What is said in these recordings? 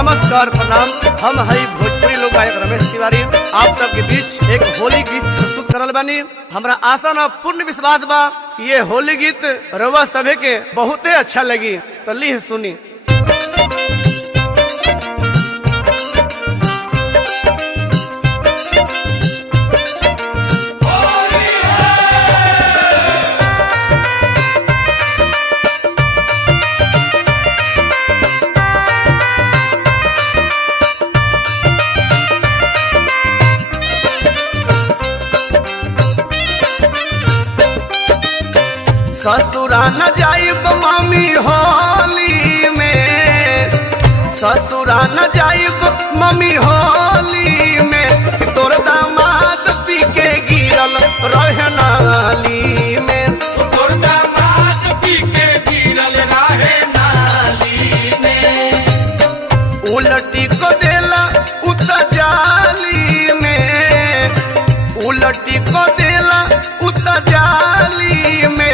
नमस्कार प्रणाम। हम हई भोजपुरी लोक गायक रमेश तिवारी आप सबके बीच एक होली गीत प्रस्तुत करल बानी। हमरा आशा न पूर्ण विश्वास बा कि ये होली गीत रउआ सभे के बहुते अच्छा लगी। तो ली सुनी। ससुरा न जाइब मम्मी होली में, ससुरा न जाइब मम्मी होली में, तोर दामाद पी के गिरल रहे नाली में, तोर दामाद पी के गिरल रहे नाली में, उलटी को देला उत जाली में, उलटी को देला उत जाली में,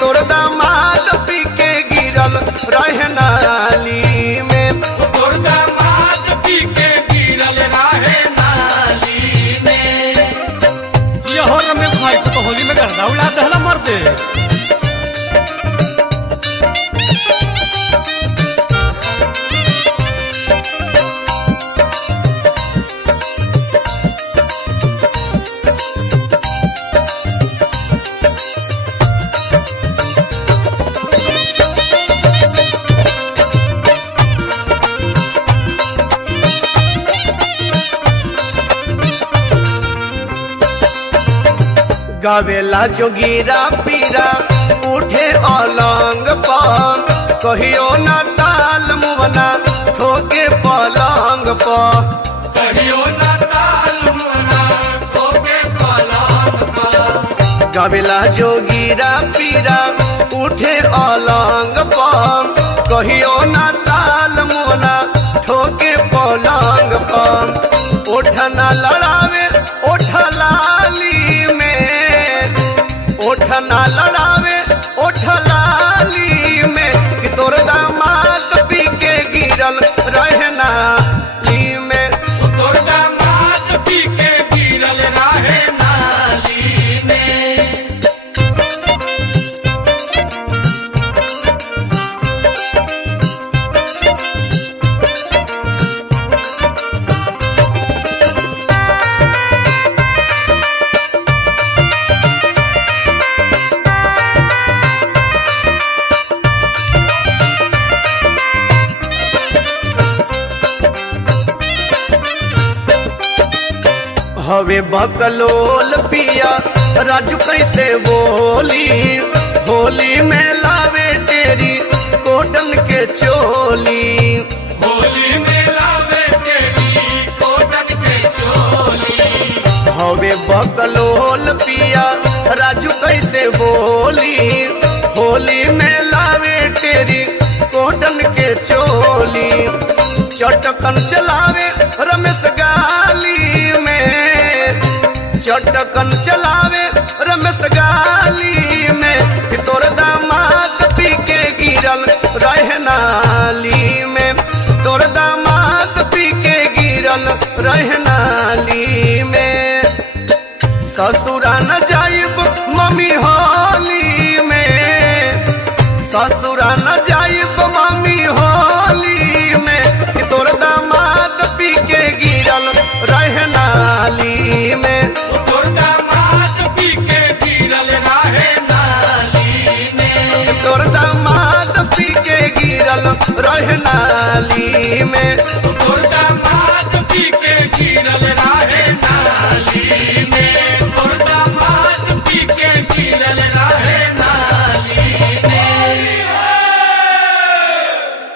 तोर दामाद पी के गिरल रहे नाली में, तोर दामाद पी के गिरल रहे नाली में। ये हो रमेश भाई तो होली में गर्दा उड़ा दहला मर दे। गावेला जोगीरा पीरा उठे अलंग पर, कहियो न ताल मुवना ठोके पलंग पर, कहियो न ताल मुना ठोके पलंग पर, गावेला जोगीरा पीरा उठे अलंग पर, कहियो न ताल मुवना ठोके पलंग पर, ओठना लड़ावे ओठ लाली में, ओठना लड़ावे ओठ लाली में, कि तोर दामाद पी के गिरल रहे नाली में, तोर दामाद पी के गिरल रहे नाली में। हवे बकलोल पिया राजू कैसे बोली, होली में लावे तेरी कोटन के चोली, होली में लावे तेरी कोटन के चोली, हवे बकलोल पिया राजू कैसे बोली, होली में लावे तेरी कोटन के चोली, चटकन चलावे रमेश गाली में, चटकन चलावे रमेश गाली में, कि तोर दामाद पी के गिरल रहे नाली में, तोर दामाद पी के गिरल रहे नाली में, ससुरा न जाइब मम्मी होली में, ससुरा न जाइब मम्मी होली में, कि तोर दामाद पी के गिरल रहे नाली में, तोर दामाद पी के गिरल रहे नाली में, तोर दामाद पी के गिरल रहे नाली में, तोर